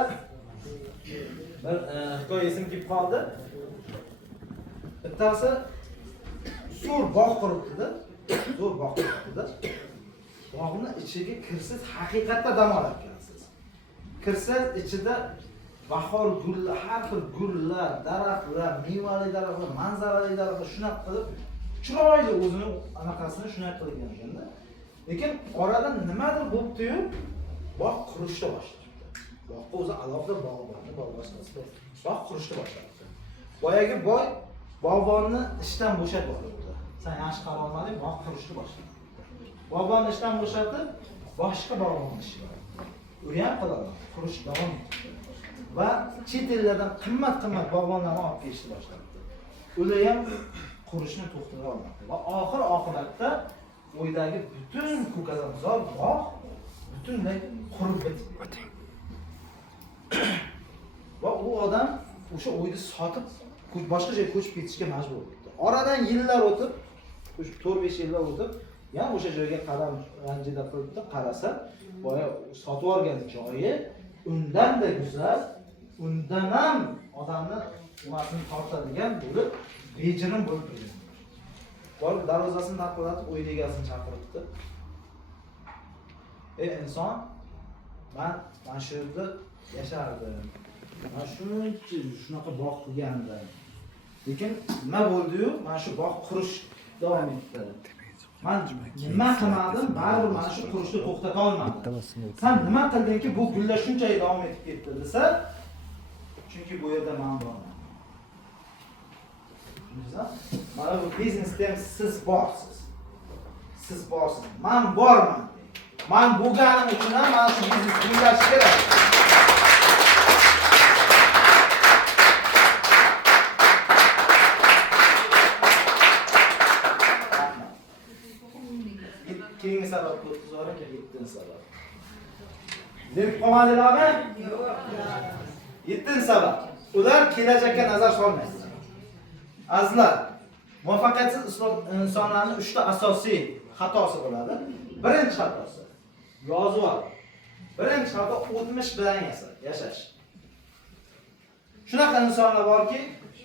bir hikoya esimga kelib qoldi. Bittasi zo'r bog' quribdi-da, zo'r bog' quribdi-da. Bog'ni ichiga kirsiz haqiqatda dam olayotgansiz. Kirsiz ichida bahor gullar, har xil gullar, daraxtlar, mevali daraxtlar, manzarali daraxtlar shunaqa qilib chiroyli o'zini anaqasini shunaqa qilgan ekanda. Lekin oradan nimadir bo'libdi-yu, bog' qurishni boshladi. Bog'ga o'zi alohida bog' bor, bog' boshqasi bor. Bog' qurishni boshladi. Boyagi boy bog'bonni ishdan bo'shatib yubordi. Sen yaxshi qaror olmading, bog' qurishni boshladi. Bog'bonni ishdan bo'shatib, boshqa bog'bonni ishga oldi. U ham qiladi, qurish davom etdi. Va chet ellardan qimmat-qimmat bog'bonlarni olib kelishni boshladi. Ular ham qurishni to'xtata olmadi. Va oxir-oqibatda o'ydagi butun ko'kazorlar bog' butunlay qurib bitdi. Va u odam o'sha o'yni sotib boshqa joyga ko'chib ketishga majbur bo'ldi. Oradan yillar o'tib, 4-5 yillar o'tib, yana o'sha joyga qadam ranjida qilibdi, qarasa, boya sotib olgan joyi undan-da go'zal, undan ham odamni umasini tortadigan bo'lib, bejirim bo'lib turgan. Borib darvozasini taqillatib, uy egasini chaqiribdi. Ey inson, men shu yerda yashardim. Men shuncha shunaqa bog' qilgandim. Lekin nima bo'ldi-yu, men shu bog' qurish davom etdi. Men nima qilmadim, baribir men shu qurishni to'xtata olmadim. Sen nima qildingki, bu gullar shunchalik davom etib ketdi desa, chunki bu yerda men borman. Mana bu biznesda ham siz borsiz. Siz borsiz. Men borman. Men bo'lganim uchun ham mana shu biznesni o'ylash kerak. Keyingi sabab bu tuzora ketgan sabab. Deb qo'madinglarmi? Yo'q. 7-sabab. Ular kelajakka nazar solmaydi. Azizlar, muvaffaqiyatsiz insonlarning 3 ta asosiy xatosi bo'ladi. Birinchi xatosi yozib ol. Birinchi xato o'tmish bilan yashash. Shunaqa insonlar borki,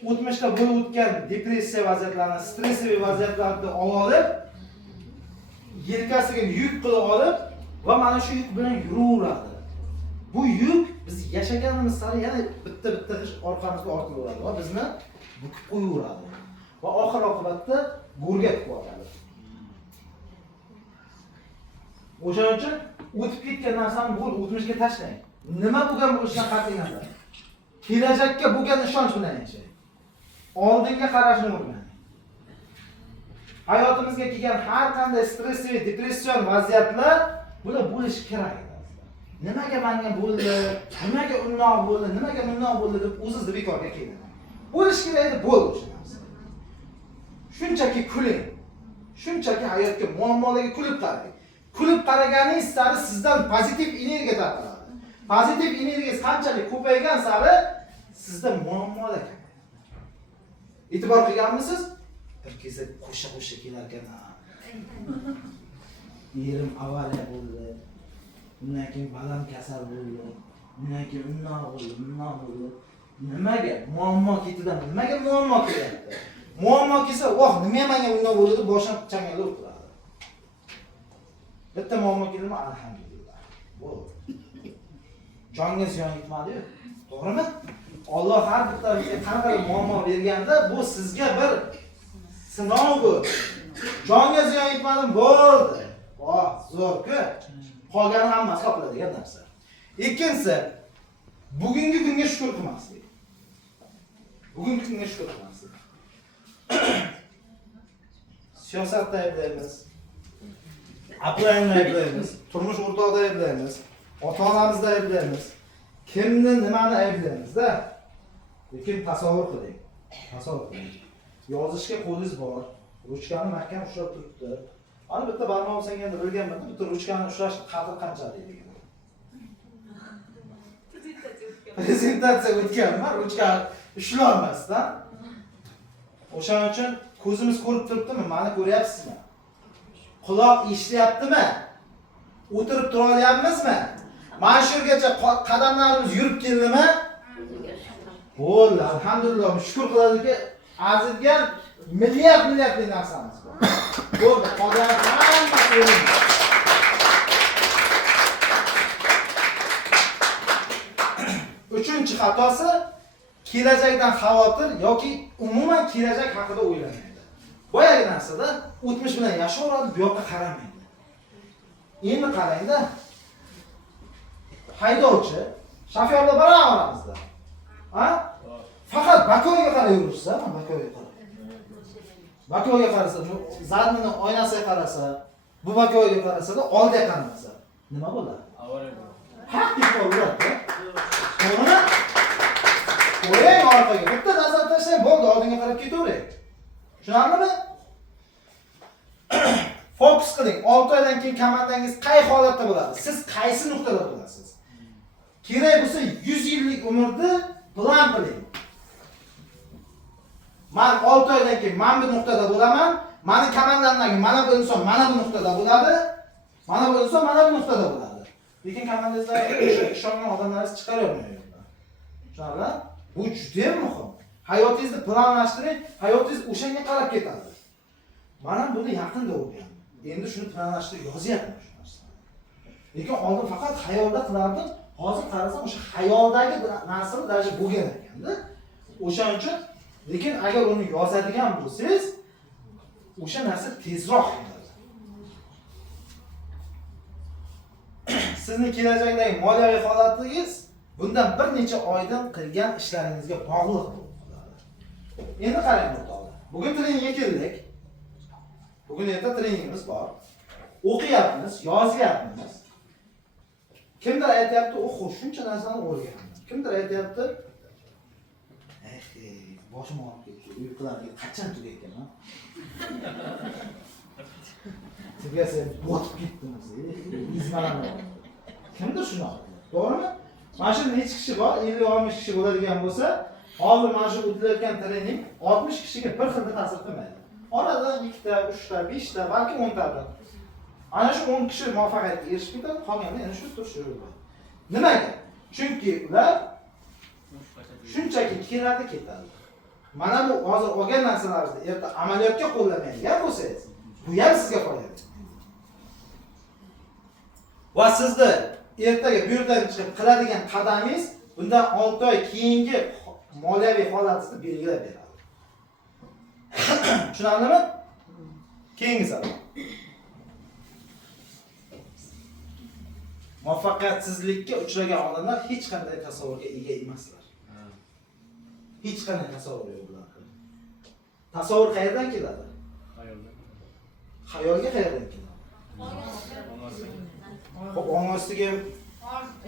o'tmishda bo'lib o'tgan depressiya vaziyatlarini, stressiy vaziyatlarni olib, yelkasiga yuk qilib olib va mana shu yuk bilan yuraveradi. Bu yuk biz yashaganimiz sari yana bitta ish orqamizga ortilaveradi va bizni bukib qo'yaveradi. Va oxir oqibatda go'rga tushadi. O'shaning uchun o'tib ketgan narsani o'tmishga tashlang. Nima bo'lgan bo'lishidan qat'iy nazar. Kelajakka bo'lgan ishonch bilan yashang. Oldinga qarashni o'rganing. Hayotimizga kelgan har qanday stressiv, depression vaziyatlar bular bo'lishi kerak. Nimaga menga bo'ldi? Nimaga undoq bo'ldi? Nimaga bundoq bo'ldi deb o'zingizni bekorga keladi. Bo'lish kerak edi, bo'ldi o'sha narsa. Shunchaki kuling. Shunchaki hayotga, muammolarga kulib qarang. Kulib qaraganingiz sari sizdan pozitiv energiya tarqaladi. Pozitiv energiyangiz qanchalik ko'paygan sari sizda muammolar kamayadi. E'tibor qilganmisiz? Bir kez qo'sha kelar ekan. Erim avariya bo'ldi. Bundan keyin balam kasal bo'ldi. Bundan keyin undoq bo'ldi. Nimaga? Muammo ketidan nimaga muammo kelyapti? Muammo kelsa, "Voh, nima menga undoq bo'ldi?" deb boshim changallab o'tiradi. Bitta muammo keldimi? Alhamdulillah. Bo'ldi. Jonga ziyon yetmadi-yu. To'g'rimi? Alloh har bittasiga qanday muammo berganda, bu sizga bir sinov bu. Jonga ziyon yetmadim, bo'ldi. Zo'r-ku. Qolgani hammasi topiladigan narsa. Ikkinchisi, bugungi kunga shukr qilmaslik. Bugungi kunga shukr qilmaslik. Siyosatda ayblaymiz. Aqlayni ayblaymiz. Turmush o'rtoqda ayblaymiz. Ota-onamizda ayblaymiz. Kimni nimani ayblaymiz-da? Lekin tasavvur qiling. Yozishga qo'lingiz bor. Ruchkani mahkam ushlab turibdi. Ana bitta barmoq sanganda bilganman, bitta ruchkani ushlash qadri qancha deydi. Prezentatsiya o'tganman, ruchkani ushlolmasdan. O'shaning uchun ko'zimiz ko'rib turibdimi? Meni ko'ryapsizmi? Quloq eshityaptimi? O'tirib tura olyapmizmi? Mana shu yergacha qadamlarimiz yurib keldimi? Bo'ldi, alhamdulillah, shukr qiladiki, arzirgan milliardli narsamiz bor. Bo'ldi, qolgan hammasi o'rin. Uchinchi xatosi kelajakdan xavotir yoki umuman kelajak haqida o'ylamaydi. Boyagi narsada o'tmish bilan yashayveradi, bu yoqqa qaramaydi. Endi qarangda. Haydovchi, shofyorlar bor oramizda. Ha? Faqat Bakoga qarab yursa, Bakoga qarab. Bakoga qarasa, zarmini oynasiga qarasa, bu Bakoga qarasa-da, oldiga qaramasa, nima bo'ladi? Avariya bo'ladi. Haq deb bo'ladi. To'g'rimi? O'ylang orqaga, bitta nazar tashlang, bo'ldi, oldinga qarab ketavering. Tushunarlimi? Fokus qiling. 6 oydan keyin komandangiz qay holatda bo'ladi? Siz qaysi nuqtada bo'lasiz? Kerak bo'lsa 100 yillik umrni plan qiling. Men 6 oydan keyin men bu nuqtada bo'laman. Meni komandamdagi mana bu inson mana bu nuqtada bo'ladi. Mana bu inson mana bu nuqtada bo'ladi. Lekin komandangizlarga o'sha ishongan odamlaringiz chiqaravermaydi. Tushunarli? Bu juda muhim. Hayotingizni planlashtiring, hayotingiz o'shanga qarab ketadi. Men ham buni yaqinda o'rgandim. Endi shuni planlashtirib yozyapman shu narsani. Lekin oldin faqat xayolda qilardim. Hozir qarasam o'sha xayoldagi narsani daraja bo'lgan ekanda. O'shaning uchun lekin agar uni yozadigan bo'lsangiz, o'sha narsa tezroq ketadi. Sizning kelajakdagi moliyaviy holatingiz bundan bir necha oydan qilgan ishlaringizga bog'liq bo'ladi. Endi qarang o'rtoqlar. Bugun treningga keldik. Bugun erta treningimiz bor. O'qiyapmiz, yozyapmiz. Kimdir aytayapti, "O'xo, shuncha narsani o'rgandim." Kimdir aytayapti, boshim og'rib ketdi, uyqularga qachon tugaykan, ha? Tugasa botib ketdimiz, izmalanib. Kimdir shunaqa? To'g'rimi? Mana shu necha kishi bor? 50-60 kishi bo'ladigan bo'lsa, hozir mana shu o'tilayotgan trening 60 kishiga bir xilda ta'sir qilmaydi. Oradan 2 ta, 3 ta, 5 ta, balki 10 ta. Ana shu 10 kishi muvaffaqiyatga erishib ketadi, qolganlar yana shu turish yuradi. Nimaga? Chunki ular shunchaki keladi ketadi. Mana bu hozir olgan narsalaringizni erta amaliyotga qo'llamaydigan bo'lsangiz, bu ham sizga foyda. Va sizni ertaga bu yerdan chiqib qiladigan qadamingiz bundan 6 oy keyingi moliyaviy holatingizni belgilab beradi. Tushunarlimi? Keyingi savol. Muvaffaqiyatsizlikka uchragan odamlar hech qanday tasavvurga ega emaslar. Hech qanday tasavvur yo'q bularga. Tasavvur qayerdan keladi? Xayolga qayerdan keladi? Xo'p, ongosiga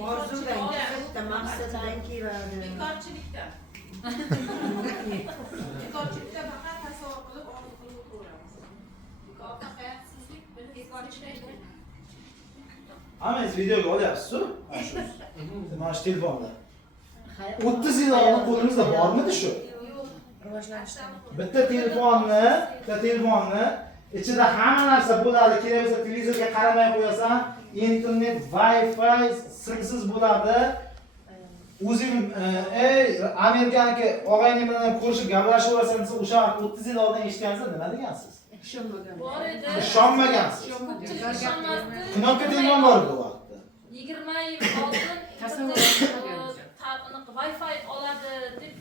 Orzudan, katta maqsaddan keladi. Bekorchilikdan. Bekorchilikda faqat tasavvur qilib orzu qilib o'tiraveramiz. Muvaffaqiyatsizlik bekorchilik. hammangiz videoga olyapsiz-ku. Mana shu telefonda. 30 yil oldin qo'limizda bormidi shu? Bitta telefonni ichida hamma narsa bo'ladi. Kerak bo'lsa televizorga qaramay qo'yasan, internet, Wi-Fi simsiz bo'ladi. O'zing Amerikaniki og'ayning bilan ko'rishib gaplashib olasan desa, o'sha 30 yil oldin eshitgansiz, nima degansiz? Bor edi. Ishonmagansiz. Ko'pchilik ishonmasdi. Knopka telefon bor edi u vaqtda. 20 yil oldin Wi-Fi oladi deb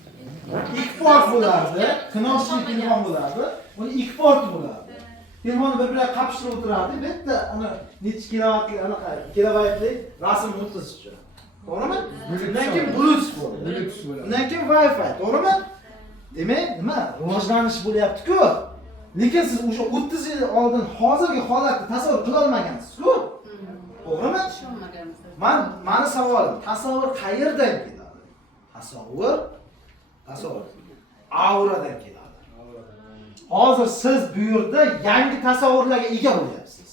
ikki port bo'lardi, knopkali telefon bo'lardi, uni ikki port bo'lardi. Telefonni bir-biriga qapishtirib o'tirardi, bitta uni necha kilovatli anaqa kilobaytlik rasmni o'tkazish uchun. To'g'rimi? Undan keyin Bluetooth bo'ldi. Undan keyin Wi-Fi, to'g'rimi? Demak, nima? Rivojlanish bo'lyapti-ku. Lekin siz o'sha 30 yil oldin hozirgi holatni tasavvur qila olmagansiz-ku. To'g'rimi? Mani savolim, tasavvur qayerdan keladi? Tasavvur auradan keladi. Hozir siz bu yerda yangi tasavvurlarga ega bo'lyapsiz.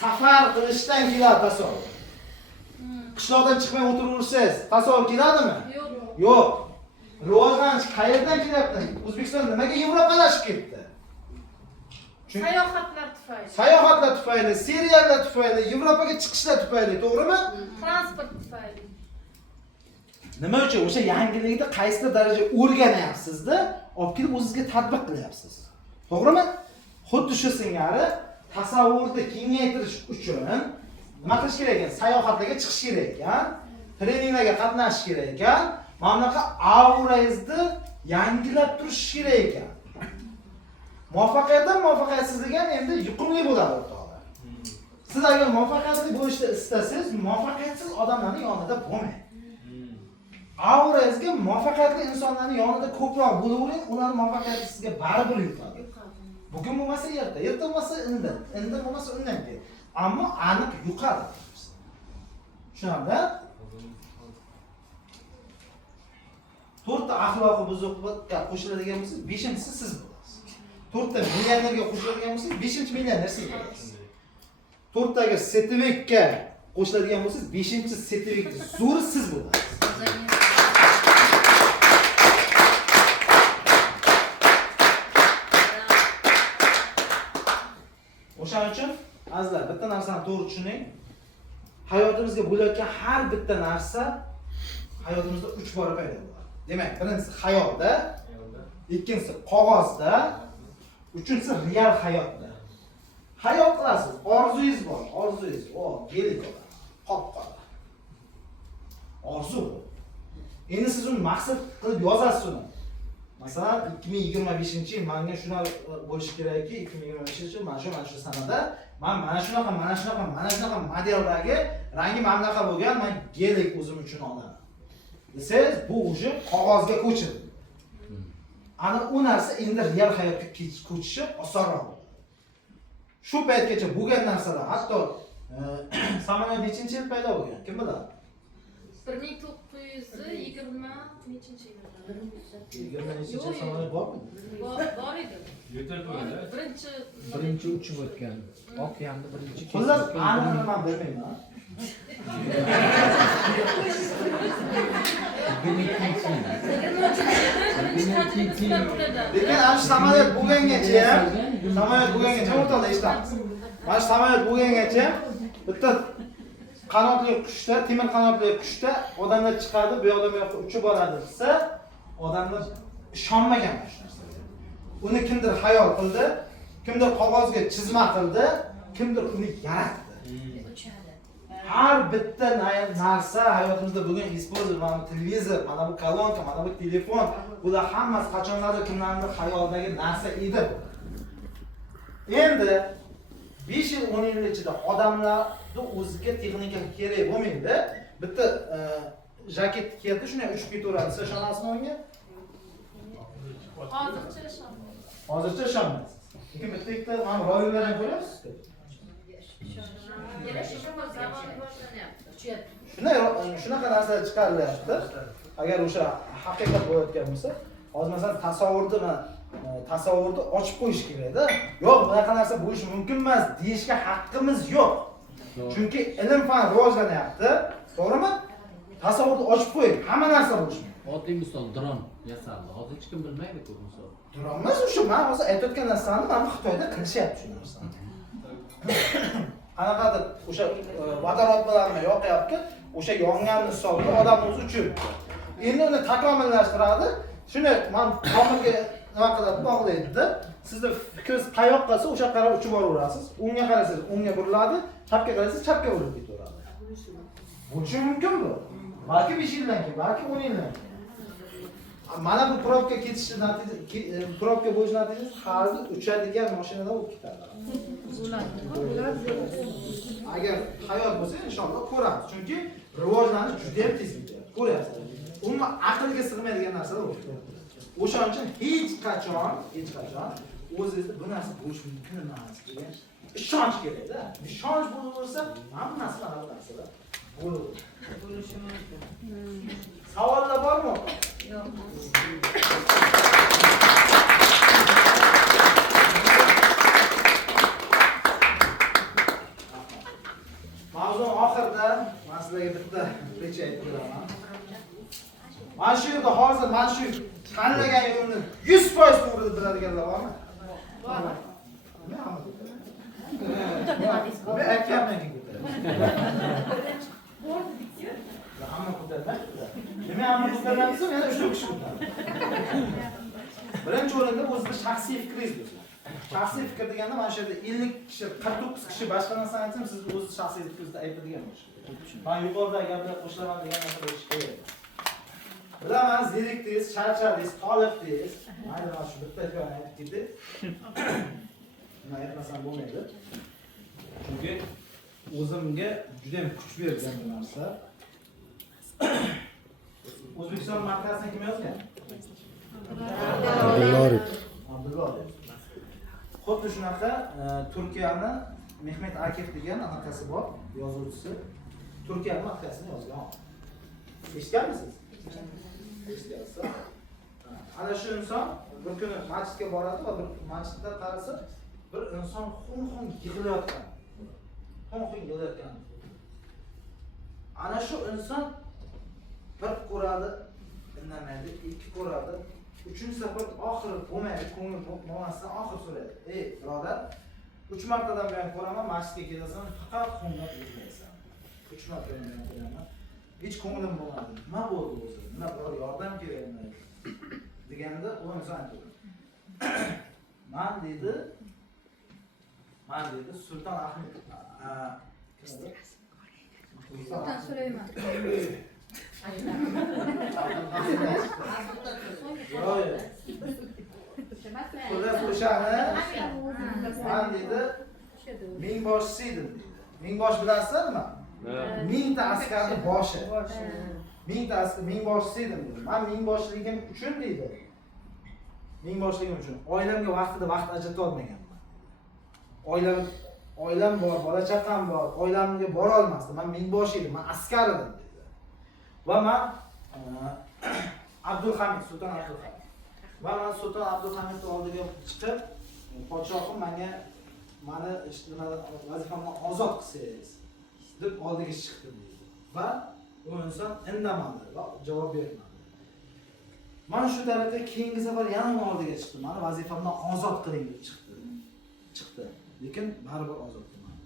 Safar qilishdan keladi tasavvur. Qishloqdan chiqmay o'tiraversangiz, tasavvur keladimi? yo'q. Yo'q. Rivojlanish qayerdan kelyapti? O'zbekiston nimaga Yevropalashib ketdi? Sayohatlar tufayli, seriallar tufayli, Yevropaga chiqishlar tufayli, to'g'rimi? Transport tufayli. Nima uchun o'sha yangilikni qaysi daraja o'rganyapsiz-da, olib kelib o'zingizga tatbiq qilyapsiz. To'g'rimi? Xuddi shu singari tasavvurni kengaytirish uchun nima qilish kerak ekan? Sayohatlarga chiqish kerak ekan, treninglarga qatnashish kerak ekan, mana bunaqa aurangizni yangilab turish kerak ekan. Muvaffaqiyatsizlik ham endi yuqumli bo'ladi o'rtoqlar. Siz agar muvaffaqiyatli bo'lishni istasangiz, muvaffaqiyatsiz odamlarning yonida bo'lmang. Aurangizga muvaffaqiyatli insonlarning yonida ko'proq bo'lavering, ular muvaffaqiyati sizga baribir yutadi. Bugun bo'lmasa erta, erta bo'lmasa indin bo'lmasa undan keyin. Ammo aniq yuqadi. Tushunamda? 4 ta axloqi buzuqlikka qo'shiladigan bo'lsa, 5-inchisi siz bo'lasiz. 4 ta millionerga qo'shiladigan bo'lsa, 5-millioner siz bo'lasiz. 4 taga sertifikatga qo'shiladigan bo'lsa, 5-sertifikatni zo'ri siz bo'lasiz. O'shaning uchun azizlar, bitta narsani to'g'ri tushuning. Hayotimizga bo'layotgan har bitta narsa hayotimizda 3 bora paydo bo'ladi. Demak, birinchisi xayolda, ikkinchisi qog'ozda, uchinchisi real hayotda. Hayol qilasiz, orzungiz bor, orzungiz, gelik oladi, qop-qora. Orzu. Endi siz uni maqsad qilib yozasiz uni. Masalan, 2025-yil menga shuna bo'lishi kerakki, 2025-yil mana shu sanada mana shunaqa modeldagi rangi mana bunaqa bo'lgan, men gelik o'zim uchun olaman. Desangiz, bu o'sha qog'ozga ko'chirdi. Ana u narsa endi real hayotga ko'chishi osonroq. Shu paytgacha bo'lgan narsalar, hatto samolyot nechinchi yil paydo bo'lgan? Kim biladi? 1920 nechinchi yilda? 20-nechinchi yil samolyot bormi? Bor edi. Birinchi uchib o'tgan. Okeanda birinchi. Xullas, aniqini men bilmayman. Lekin ana shu samolyot bo'lgangacha o'rtada eshitamiz. Mana shu samolyot bo'lgangacha bitta qanotli qushda, temir qanotli qushda odamlar chiqadi, bu yoqdan bu yoqqa uchib boradi desa, odamlar ishonmagan shu narsaga. Uni kimdir xayol qildi, kimdir qog'ozga chizma qildi, kimdir uni yaratdi. Har bitta narsa hayotimizda bugun isbozil, mana bu televizor, mana bu kolonka, mana bu telefon, bular hammasi qachonlardir kimlarning xayolidagi narsa edi. Endi 5 yil 10 yil ichida odamlarning o'ziga texnika kerak bo'lmaydi. Bitta jaket kiyadi, shunday uchib ketaveradi. Siz ishonasizmi unga? Hozircha ishonmayman. Hozircha ishonmaysiz. Lekin bitta mana roylarni ko'ryapsiz-ku. Yana shisha zavodi boshlanyapti. Shunaqa narsalar chiqarilyapti. Agar o'sha haqiqat bo'layotgan bo'lsa, hozir masalan tasavvurni ochib qo'yish kerak-da. Yo'q, bunaqa narsa bo'lishi mumkin emas deyishga haqqimiz yo'q. Chunki ilm fan rivojlanyapti, to'g'rimi? Tasavvurni ochib qo'ying, hamma narsa bo'lishi mumkin. Oddiy misol dron yasaldi. Hozir hech kim bilmaydi-ku misol. Dron emas o'sha, men hozir aytayotgan narsani mana Xitoyda qilishyapti shu narsani. Qanaqadir o'sha vodorod bilanmi yoqyapti, o'sha yonganni hisobida odamni o'zi uchun. Endi uni takomillashtiradi. Shuni men tomirga nima qiladi, bog'laydi-da. Sizni fikringiz qayoqqa qolsa, o'sha qarab uchib boraverasiz. O'ngga qarasangiz, o'ngga buriladi, chapga qarasangiz, chapga burilib ketaveradi. Bo'lishi mumkin bu. Balki 5 yildan keyin, balki 10 yildan keyin. Mana bu probka ketishi natijasi, probka bo'lish natijasi har bir uchadigan mashinada bo'lib ketadi. Agar hayot bo'lsa, inshaalloh ko'ramiz. Chunki rivojlanish juda ham tez ketadi. Ko'ryapsiz. Umuman aqlga sig'maydigan narsalar bo'lib ketadi. O'shaning uchun hech qachon o'zingizda bu narsa bo'lishi mumkin emas degan ishonch kerak-da. Ishonch bo'lsa, hammasi mana bu narsalar bo'lishi mumkin. Savollar bormi? Yo'q. Mavzu oxirida men sizlarga bitta recha aytib beraman. Mana shu yerda hozir mana shu tanlagan yo'lni 100% to'g'ri deb biladiganlar bormi? Bor. Men aytganman-ki hamma ko'tarmaydi. Nima hamma ko'tarmaydi? Yana 3 kishi ko'taradi. Birinchi o'rinda o'zingizning shaxsiy fikringiz bo'lsin. Shaxsiy fikr deganda mana shu yerda 50 kishi, 49 kishi boshqa narsani aytsam, siz o'z shaxsiy fikringizni aytadigan bo'lasiz. Men yuqoridagi gaplarga qo'shilaman degan narsa bo'lishi kerak. Bilaman, zerikdingiz, charchadingiz, toliqdingiz. Mayli, mana shu bitta hikoyani aytib ketdik. Nima aytmasam bo'lmaydi. Chunki o'zimga juda ham kuch bergan bu narsa. O'zbekiston markasini kim yozgan? Abdulloyev. Xuddi shunaqa Turkiyani Mehmet Akif degan anaqasi bor, yozuvchisi. Turkiya markasini yozgan. Eshitganmisiz? Eshitgansiz. Ana shu inson bir kuni masjidga boradi va bir masjidda qarasa, bir inson xun-xun yig'layotgan. Xun-xun yig'layotgan. Ana shu inson bir ko'radi, indamaydi, ikki ko'radi, uchinchi safar oxiri bo'lmaydi, ko'ngli bo'lmasdan oxir so'raydi. Ey, birodar, 3 martadan buyon ko'raman, masjidga kelasan, faqat xunlab yig'laysan. 3 martadan buyon ko'raman, hech ko'nglim bo'lmadi. Nima bo'ldi o'zi? Nima biror yordam kerakmi? Deganda u inson aytdi. Men dedi, Sulton Ahmed Sultan Süleyman. Yo'q. Xudo qo'shani. Men dedi, mingboshchi edim dedi. Mingbosh bilasizlar nima? 1000 ta askarning boshi. 1000 ta askar mingboshchi edim dedi. Men mingboshligim uchun dedi. Mingboshligim uchun oilamga vaqtida vaqt ajrata olmaganman. Oilam bor, bola chaqam bor, oilamga bora olmasdim. Men mingbosh edim, men askar edim dedi. Va men Abdulhamid, Sulton Abdulhamid. Va men Sulton Abdulhamidning oldiga chiqib, podshohim menga meni vazifamdan ozod qilsangiz deb oldiga chiqdim dedi. Va u inson indamadi va javob bermadi. Men shu tariqa keyingi safar yana oldiga chiqdim. Meni vazifamdan ozod qiling deb chiqdi. Lekin baribir ozod qilmadi.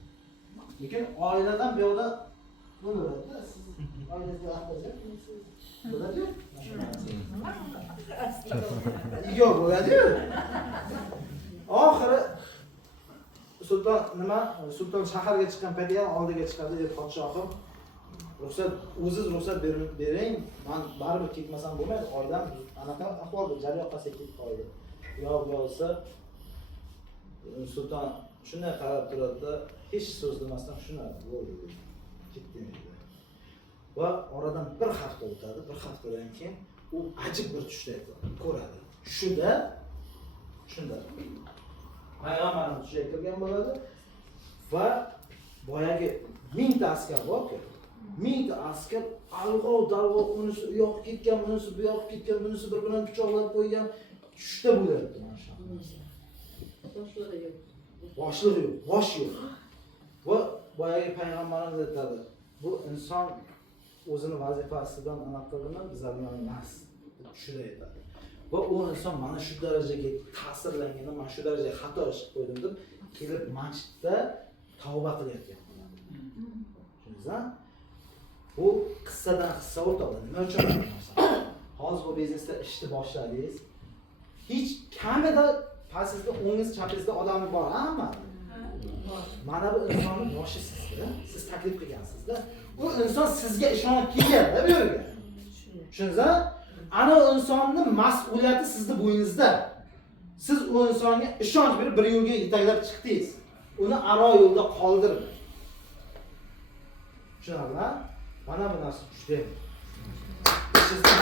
Lekin oiladan bu yoqda bo'laveradi. Siz oilangizga ahvolga bo'ladi. Yo'q, bo'ladi-yu. Oxiri Sulton shaharga chiqqan paytda oldiga chiqadi, deb podshohim ruxsat bering, men baribir ketmasam bo'lmaydi, oilam anaqa ahvolda jaryon qilsa ketib qoldi. Yo'q bo'lsa Sulton shunday qarab turadi-da, hech so'z demasdan shunday bo'ldi. Ketdi. va oradan bir hafta o'tadi. Bir haftadan keyin u ajib bir tushda ko'radi. Shunda payg'ambarimiz tushiga kirgan bo'ladi va boyagi 1000 ta askar bor-ku. 1000 ta askar alg'ov-dalg'ov, unisi u yoqqa ketgan, bunisi bu yoqqa ketgan, bunisi bir-birini pichoqlab qo'ygan tushda bo'lyapti mana shu. Boshlig'i yo'q, bosh yo'q. Va boyagi payg'ambarimiz aytadi, bu inson o'zini vazifasidan aniq qilgani bizlarga emas. Shunday aytadi. Va u inson mana shu darajaga ta'sirlangan, mana shu darajaga xato ish qilib qo'ydim deb kelib masjidda tavba qilyapti. Tushundingizmi? Bu qissadan hissa o'tadi. Nima uchun bo'lmasa? Hozir bu biznesda ishni boshladingiz. Hech kamida pasingizda, o'ngingizda, chapingizda odam bor, hamma. Mana bu insonning boshi sizda. Siz taklif qilgansizda. U inson sizga ishonib kelgan-da bu yerga. Tushundingizmi? Ana o insonning mas'uliyati sizning bo'yingizda. Siz o insonga ishonch berib bir yo'lga yetaklab chiqdingiz. Uni aro yo'lda qoldirmang. Tushunarli? Mana bu narsa tushdi. Sizga